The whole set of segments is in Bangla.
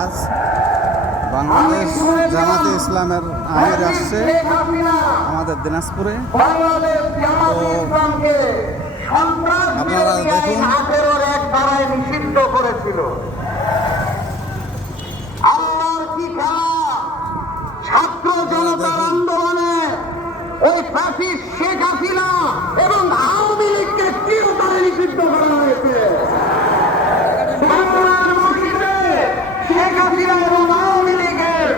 আজ বাংলাদেশ জামাতে ইসলামের আমির আসছে। আমাদের দিনাজপুরে। তো আপনারা দেখুন। আঠেরোর এক ধারায় নিষিদ্ধ করেছিল। আল্লাহর কি ছাত্র জনতার আন্দোলনে ওই ফ্যাসিস্ট শেখ হাসিনা এবং আওয়ামী লীগকে চিরতরে নিষিদ্ধ করা হয়েছে বাংলার মাটিতে শেখ হাসিনা এবং আওয়ামী লীগের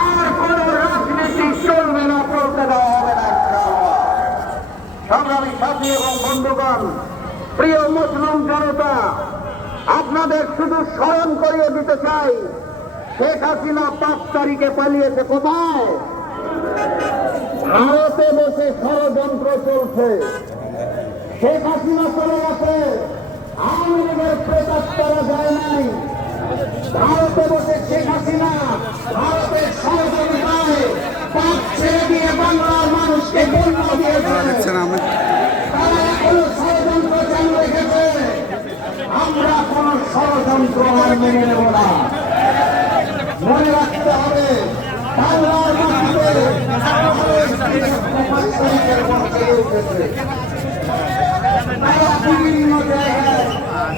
আর কোন রাজনীতি চলবে না চলতে দেওয়া হবে না ইনশাআল্লাহ। সংগ্রামী সাথী এবং বন্ধুগণ, প্রিয় মুসলিম জনতা, আপনাদের শুধু স্মরণ করিয়ে দিতে চাই, শেখ হাসিনা পাঁচ তারিখে পালিয়েছে কোথায়? ভারতে বসে ষড়যন্ত্র চলছে। শেখ হাসিনা চলে গেছে। আওয়ামী লীগের প্রকাশ করা যায় নাই। ভারতে বসে শেখ হাসিনা, ভারতের ষড়যন্ত্রায় পাঁচ ছেড়ে দিয়ে বাংলার মানুষকে বন্যা দিয়েছে দেখছেন আমি তারা এখনও ষড়যন্ত্র চালু রেখেছে আমরা কোন ষড়যন্ত্র আর মেনে নেব না মনে রাখতে হবে বাংলার মাটিতে। তারা বিভিন্ন জায়গায়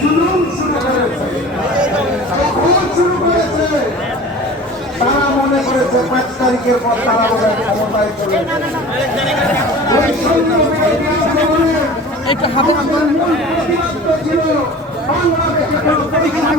জুলুম শুরু করেছে কখন শুরু করেছে তারা মনে করেছে পাঁচ তারিখের পর তারা বোধহয় ক্ষমতায় চলে ওই সৈন্য বিরোধী আন্দোলনের ছিল বাংলাদেশে